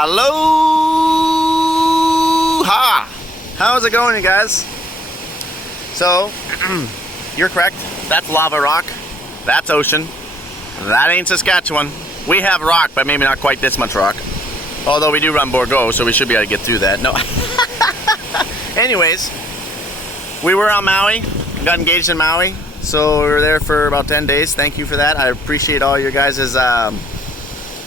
Aloha! How's it going, you guys? So, you're correct. That's lava rock. That's ocean. That ain't Saskatchewan. We have rock, but maybe not quite this much rock. Although we do run Borgo, so we should be able to get through that. No. Anyways, we were on Maui. Got engaged in Maui. So we were there for about 10 days. Thank you for that. I appreciate all your guys'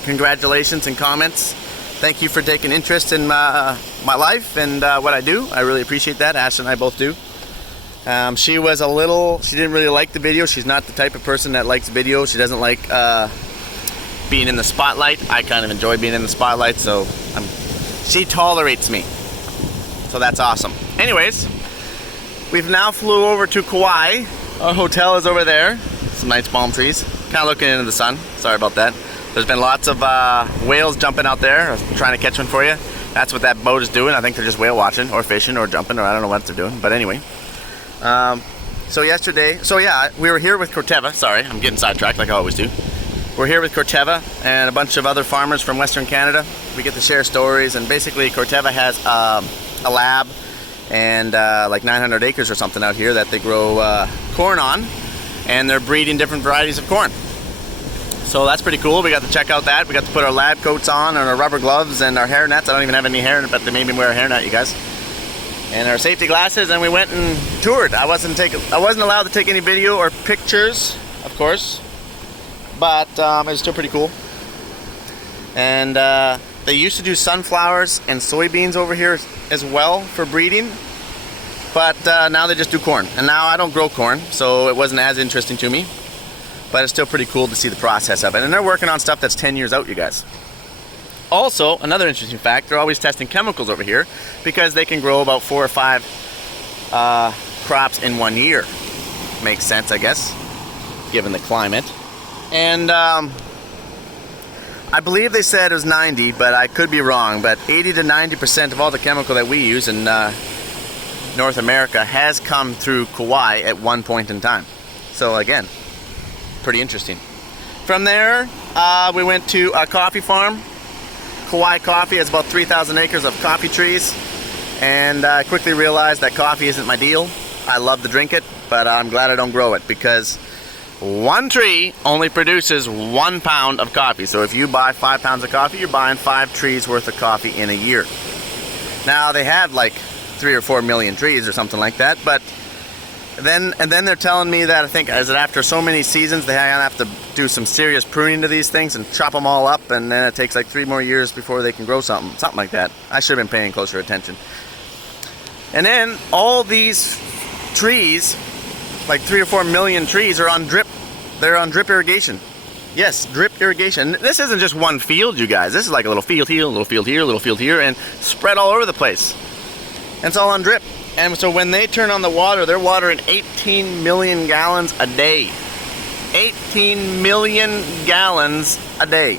congratulations and comments. Thank you for taking interest in my life and what I do. I really appreciate that. Ash and I both do. She didn't really like the video. She's not the type of person that likes video. She doesn't like being in the spotlight. I kind of enjoy being in the spotlight, so she tolerates me. So that's awesome. Anyways, we've now flew over to Kauai. Our hotel is over there. Some nice palm trees. Kind of looking into the sun. Sorry about that. There's been lots of whales jumping out there. I was trying to catch one for you. That's what that boat is doing. I think they're just whale watching or fishing or jumping, or I don't know what they're doing. But anyway. So we were here with Corteva. Sorry, I'm getting sidetracked like I always do. We're here with Corteva and a bunch of other farmers from Western Canada. We get to share stories, and basically Corteva has a lab and like 900 acres or something out here that they grow corn on, and they're breeding different varieties of corn. So that's pretty cool. We got to check out that. We got to put our lab coats on and our rubber gloves and our hair nets. I don't even have any hair, but they made me wear a hair net, you guys. And our safety glasses, and we went and toured. I wasn't allowed to take any video or pictures, of course, but it was still pretty cool. And they used to do sunflowers and soybeans over here as well for breeding, but now they just do corn. And now I don't grow corn, so it wasn't as interesting to me. But it's still pretty cool to see the process of it. And they're working on stuff that's 10 years out, you guys. Also, another interesting fact, they're always testing chemicals over here because they can grow about 4 or 5 crops in 1 year. Makes sense, I guess, given the climate. And I believe they said it was 90, but I could be wrong. But 80 to 90% of all the chemical that we use in North America has come through Kauai at one point in time. So again, pretty interesting. From there, we went to a coffee farm. Kauai coffee has about 3,000 acres of coffee trees, and I quickly realized that coffee isn't my deal. I love to drink it, but I'm glad I don't grow it, because one tree only produces 1 pound of coffee. So if you buy 5 pounds of coffee, you're buying 5 trees worth of coffee in a year. Now they had like 3 or 4 million trees or something like that, but then they're telling me that I think after so many seasons they have to do some serious pruning to these things and chop them all up, and then it takes like 3 more years before they can grow something like that. I should have been paying closer attention. And then all these trees, like 3 or 4 million trees, are on drip. They're on drip irrigation. Yes, drip irrigation. This isn't just one field, you guys. This is like a little field here, a little field here, a little field here, and spread all over the place. And it's all on drip. And so when they turn on the water, they're watering 18 million gallons a day. 18 million gallons a day.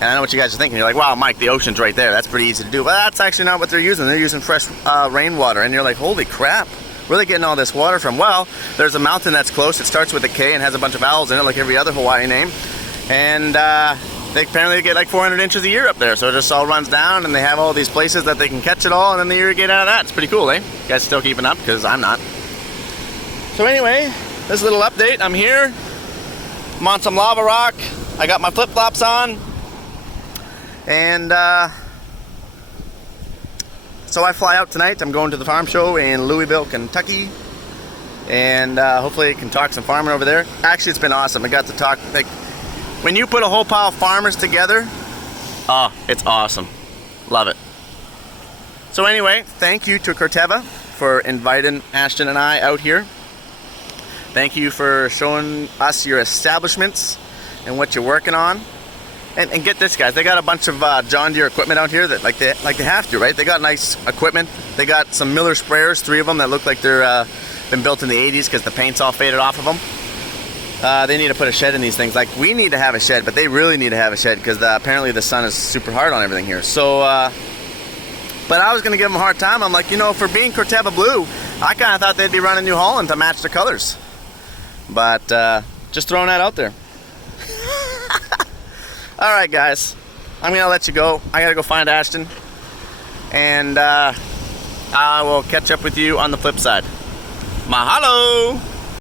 And I know what you guys are thinking. You're like, wow, Mike, the ocean's right there. That's pretty easy to do. But that's actually not what they're using. They're using fresh rainwater. And you're like, holy crap. Where are they getting all this water from? Well, there's a mountain that's close. It starts with a K and has a bunch of vowels in it, like every other Hawaii name. And they apparently get like 400 inches a year up there. So it just all runs down, and they have all these places that they can catch it all, and then they irrigate out of that. It's pretty cool, eh? You guys still keeping up? Because I'm not. So anyway, this little update. I'm here. I'm on some lava rock. I got my flip-flops on. And so I fly out tonight. I'm going to the farm show in Louisville, Kentucky. And hopefully I can talk some farming over there. Actually, it's been awesome. I got to talk, like, when you put a whole pile of farmers together, oh, it's awesome. Love it. So anyway, thank you to Corteva for inviting Ashton and I out here. Thank you for showing us your establishments and what you're working on. And get this, guys, they got a bunch of John Deere equipment out here that like they have to, right? They got nice equipment. They got some Miller sprayers, 3 of them that look like they're been built in the 80s because the paint's all faded off of them. They need to put a shed in these things. Like, we need to have a shed, but they really need to have a shed because apparently the sun is super hard on everything here. So, but I was going to give them a hard time. I'm like, for being Corteva Blue, I kind of thought they'd be running New Holland to match the colors. But just throwing that out there. All right, guys. I'm gonna let you go. I gotta go find Ashton, and I will catch up with you on the flip side. Mahalo!